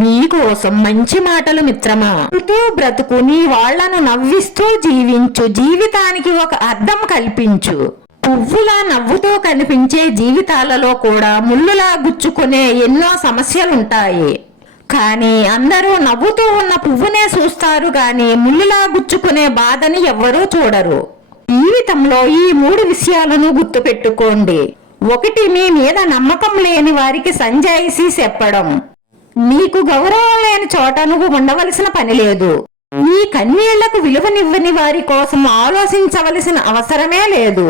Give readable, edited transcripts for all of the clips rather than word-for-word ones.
నీకోసం మంచి మాటలు మిత్రమా. బ్రతుకు నీ వాళ్లను నవ్విస్తూ జీవించు. జీవితానికి ఒక అర్థం కల్పించు. పువ్వులా నవ్వుతూ కనిపించే జీవితాలలో కూడా ముళ్ళులా గుచ్చుకునే ఎన్నో సమస్యలుంటాయి. కానీ అందరూ నవ్వుతూ ఉన్న పువ్వునే చూస్తారు గాని ముళ్ళులా గుచ్చుకునే బాధని ఎవ్వరూ చూడరు. జీవితంలో ఈ 3 విషయాలను గుర్తుపెట్టుకోండి. 1, మీ మీద నమ్మకం లేని వారికి సంజాయిషీ చెప్పడం. నీకు గౌరవం లేని చోట నువ్వు ఉండవలసిన పని లేదు. నీ కన్నీళ్లకు విలువనివ్వని వారి కోసం ఆలోచించవలసిన అవసరమే లేదు.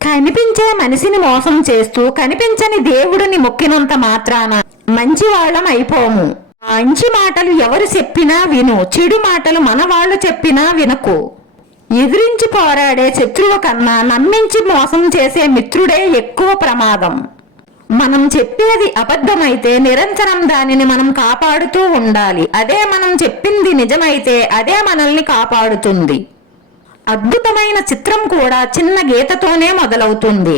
కనిపించే మనిషిని మోసం చేస్తూ కనిపించని దేవుడిని మొక్కినంత మాత్రాన మంచి వాళ్ళం అయిపోము. మంచి మాటలు ఎవరు చెప్పినా విను. చెడు మాటలు మన వాళ్ళు చెప్పినా వినకు. ఎదిరించి పోరాడే శత్రువు కన్నా నమ్మించి మోసం చేసే మిత్రుడే ఎక్కువ ప్రమాదం. మనం చెప్పేది అబద్ధమైతే నిరంతరం దానిని మనం కాపాడుతూ ఉండాలి. అదే మనం చెప్పింది నిజమైతే అదే మనల్ని కాపాడుతుంది. అద్భుతమైన చిత్రం కూడా చిన్న గీతతోనే మొదలవుతుంది.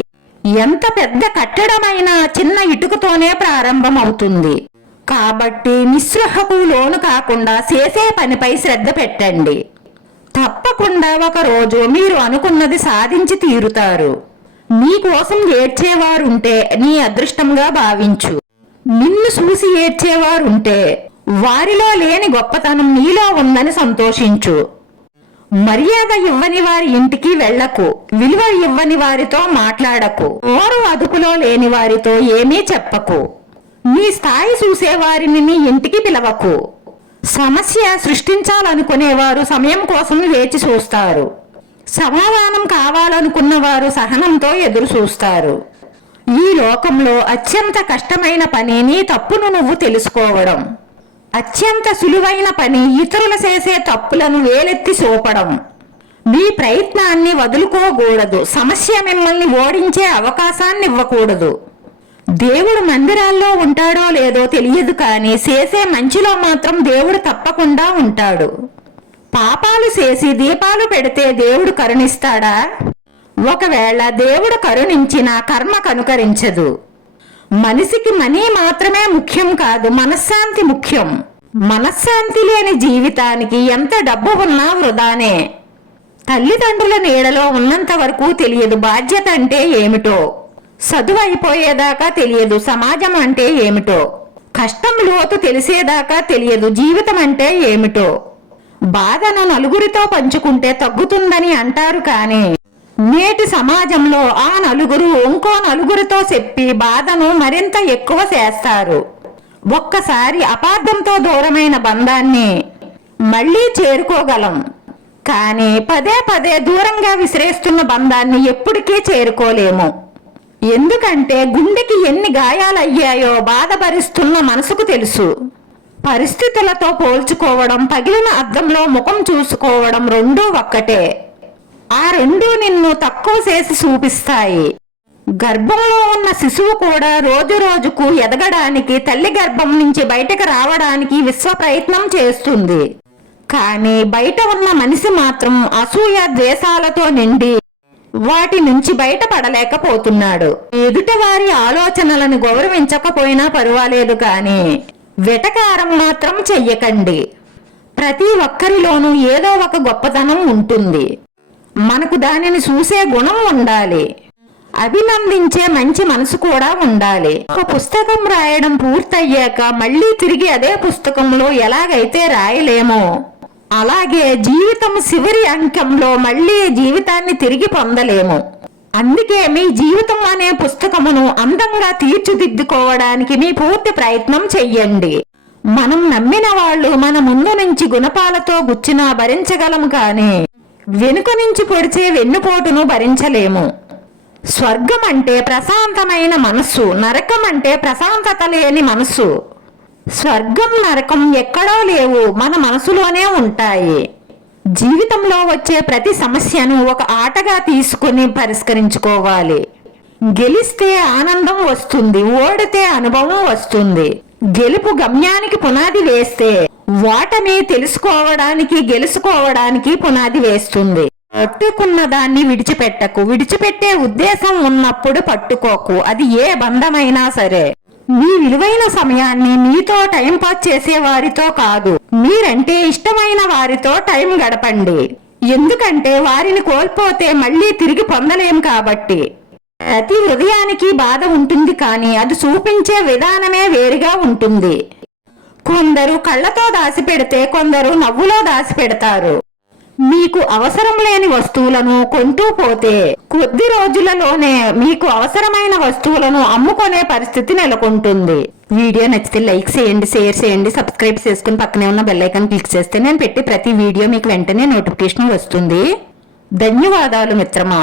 ఎంత పెద్ద కట్టడమైనా చిన్న ఇటుకతోనే ప్రారంభమవుతుంది. కాబట్టి నిస్పృహకు లోను కాకుండా చేసే పనిపై శ్రద్ధ పెట్టండి. తప్పకుండా ఒక రోజు మీరు అనుకున్నది సాధించి తీరుతారు. నీకోసం ఏడ్చేవారుంటే నీ అదృష్టంగా భావించు. నిన్ను చూసి ఏడ్చేవారుంటే వారిలో లేని గొప్పతనం నీలో ఉందని సంతోషించు. మర్యాద ఇవ్వని వారి ఇంటికి వెళ్లకు. విలువ ఇవ్వని వారితో మాట్లాడకు. ఓరు అదుపులో లేని వారితో ఏమీ చెప్పకు. నీ స్థాయి చూసే వారిని నీ ఇంటికి పిలవకు. సమస్య సృష్టించాలనుకునేవారు సమయం కోసం వేచి చూస్తారు. సమాధానం కావాలనుకున్నవారు సహనంతో ఎదురు చూస్తారు. ఈ లోకంలో అత్యంత కష్టమైన పని నీ తప్పును నువ్వు తెలుసుకోవడం. అత్యంత సులువైన పని ఇతరులు చేసే తప్పులను వేలెత్తి చూపడం. మీ ప్రయత్నాన్ని వదులుకోకూడదు. సమస్య మిమ్మల్ని ఓడించే అవకాశాన్ని ఇవ్వకూడదు. దేవుడు మందిరాల్లో ఉంటాడో లేదో తెలియదు కానీ చేసే మంచిలో మాత్రం దేవుడు తప్పకుండా ఉంటాడు. పాపాలు చేసి దీపాలు పెడితే దేవుడు కరుణిస్తాడా? ఒకవేళ దేవుడు కరుణించినా కర్మ కనుకరించదు. మనిషికి మనీ మాత్రమే ముఖ్యం కాదు, మనశ్శాంతి ముఖ్యం. మనశ్శాంతి లేని జీవితానికి ఎంత డబ్బు ఉన్నా వృధానే. తల్లిదండ్రుల నీడలో ఉన్నంత వరకు తెలియదు బాధ్యత అంటే ఏమిటో. చదువు అయిపోయేదాకా తెలియదు సమాజం అంటే ఏమిటో. కష్టం లోతు తెలిసేదాకా తెలియదు జీవితం అంటే ఏమిటో. బాధను నలుగురితో పంచుకుంటే తగ్గుతుందని అంటారు కానీ నేటి సమాజంలో ఆ నలుగురు ఇంకో నలుగురితో చెప్పి బాధను మరింత ఎక్కువ చేస్తారు. ఒక్కసారి అపార్థంతో దూరమైన బంధాన్ని మళ్ళీ చేరుకోగలం కానీ పదే పదే దూరంగా విసిరేస్తున్న బంధాన్ని ఎప్పటికీ చేరుకోలేము. ఎందుకంటే గుండెకి ఎన్ని గాయాలయ్యాయో బాధపరుస్తున్న మనసుకు తెలుసు. పరిస్థితులతో పోల్చుకోవడం, పగిలిన అద్దంలో ముఖం చూసుకోవడం రెండూ ఒక్కటే. ఆ రెండూ నిన్ను తక్కువ చేసి చూపిస్తాయి. గర్భంలో ఉన్న శిశువు కూడా రోజు రోజుకు ఎదగడానికి, తల్లి గర్భం నుంచి బయటకు రావడానికి విశ్వ ప్రయత్నం చేస్తుంది. కానీ బయట ఉన్న మనిషి మాత్రం అసూయ ద్వేషాలతో నిండి వాటి నుంచి బయటపడలేకపోతున్నాడు. ఎదుటివారి ఆలోచనలను గౌరవించకపోయినా పర్వాలేదు కానీ వెటకారం మాత్రం చెయ్యకండి. ప్రతి ఒక్కరిలోనూ ఏదో ఒక గొప్పతనం ఉంటుంది. మనకు దానిని చూసే గుణం ఉండాలి. అభినందించే మంచి మనసు కూడా ఉండాలి. ఒక పుస్తకం రాయడం పూర్తయ్యాక మళ్ళీ తిరిగి అదే పుస్తకంలో ఎలాగైతే రాయలేమో అలాగే జీవితం చివరి అంకంలో మళ్ళీ జీవితాన్ని తిరిగి పొందలేము. అందుకే మీ జీవితం అనే పుస్తకమును అందంగా తీర్చిదిద్దుకోవడానికి మీ పూర్తి ప్రయత్నం చెయ్యండి. మనం నమ్మిన వాళ్ళు మన ముందు నుంచి గుణపాలతో గుచ్చినా భరించగలం కానీ వెనుక నుంచి పొడిచే వెన్నుపోటును భరించలేము. స్వర్గం అంటే ప్రశాంతమైన మనస్సు, నరకం అంటే ప్రశాంతత లేని మనస్సు. స్వర్గం నరకం ఎక్కడో లేవు, మన మనసులోనే ఉంటాయి. జీవితంలో వచ్చే ప్రతి సమస్యను ఒక ఆటగా తీసుకుని పరిష్కరించుకోవాలి. గెలిస్తే ఆనందం వస్తుంది, ఓడితే అనుభవం వస్తుంది. గెలుపు గమ్యానికి పునాది వేస్తే ఓటమి తెలుసుకోవడానికి, గెలుచుకోవడానికి పునాది వేస్తుంది. పట్టుకున్న దాన్ని విడిచిపెట్టకు. విడిచిపెట్టే ఉద్దేశం ఉన్నప్పుడు పట్టుకోకు. అది ఏ బంధమైనా సరే. మీ విలువైన సమయాన్ని మీతో టైం పాస్ చేసే వారితో కాదు, మీరంటే ఇష్టమైన వారితో టైం గడపండి. ఎందుకంటే వారిని కోల్పోతే మళ్ళీ తిరిగి పొందలేం కాబట్టి. ప్రతి హృదయానికి బాధ ఉంటుంది, కానీ అది చూపించే విధానమే వేరుగా ఉంటుంది. కొందరు కళ్ళతో దాచిపెడితే కొందరు నవ్వులో దాచిపెడతారు. మీకు అవసరం లేని వస్తువులను కొంటూ పోతే కొద్ది రోజులలోనే మీకు అవసరమైన వస్తువులను అమ్ముకునే పరిస్థితి నెలకొంటుంది. వీడియో నచ్చితే లైక్ చేయండి, షేర్ చేయండి, సబ్స్క్రైబ్ చేసుకుని పక్కనే ఉన్న బెల్ ఐకాన్ క్లిక్ చేస్తే నేను పెట్టే ప్రతి వీడియో మీకు వెంటనే నోటిఫికేషన్ వస్తుంది. ధన్యవాదాలు మిత్రమా.